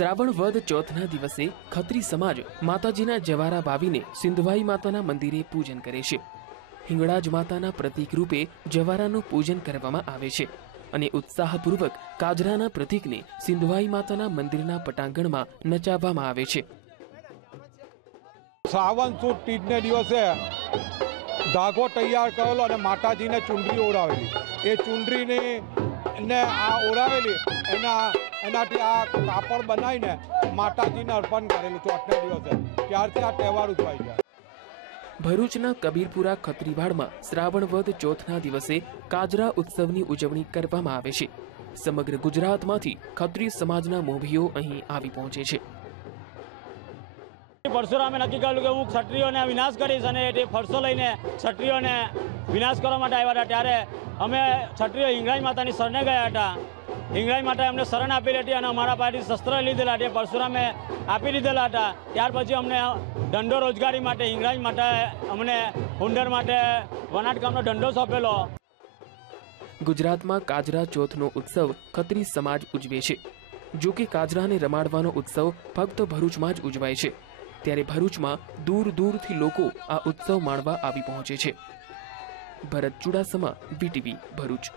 શ્રાવણ વદ ચોથના દિવસે ખત્રી સમાજ માતાજીના જવારા વાવીને સિંધવાઈ માતાના મંદિરે પૂજન કરે છે. હિંગળાજ માતાના પ્રતીક રૂપે જવારાનું પૂજન કરવામાં આવે છે અને ઉત્સાહપૂર્વક કાજરાના પ્રતીકને સિંધવાઈ માતાના મંદિરના પટાંગણમાં નચાવવામાં આવે છે. શ્રાવણ સુદ તીજને દિવસે ધાગો તૈયાર કરેલો અને માતાજીને ચૂંદડી ઓઢાવેલી. એ ચૂંદડીને ને આ ઓળાવેલી એના, એનાથી આ કાપડ બનાવીને માતાજીને અર્પણ કરેલું ચોથના દિવસે. ત્યારથી આ તહેવાર ઉજવાય છે. ભરૂચના કબીરપુરા ખત્રીવાડમાં શ્રાવણ વદ ચોથના દિવસે કાજરા ઉત્સવની ઉજવણી કરવામાં આવે છે. સમગ્ર ગુજરાતમાંથી ખત્રી સમાજના મોભીઓ અહીં આવી પહોંચે છે. પરશુરામે નક્કી કર્યું કે હું ક્ષત્રિયોને વિનાશ કરીશ અને તે ફરસો લઈને ક્ષત્રિયોને વિનાશ કરવા માટે આવ્યા હતા. ત્યારે અમે ક્ષત્રિયો હિંગળાઈ માતાની શરણે ગયા હતા. હિંગળાઈ માતાએ અમને શરણ આપેલી હતી અને અમારા પાસેથી શસ્ત્ર લીધેલા તે પરશુરામે આપી દીધેલા હતા. ત્યાર પછી અમને દંડો રોજગારી માટે હિંગળાઈ માતાએ અમને હુંડર માટે વનાટ ગામનો દંડો સોંપેલો. ગુજરાતમાં કાજરા ચોથનો ઉત્સવ ખત્રી સમાજ ઉજવે છે. જો કે કાજરાને રમાડવાનો ઉત્સવ ફક્ત ભરૂચમાં જ ઉજવાય છે. ત્યારે ભરૂચમાં દૂર દૂરથી લોકો આ ઉત્સવ માણવા આવી પહોંચે છે. ભરત ચુડાસમા વીટીવી ભરૂચ.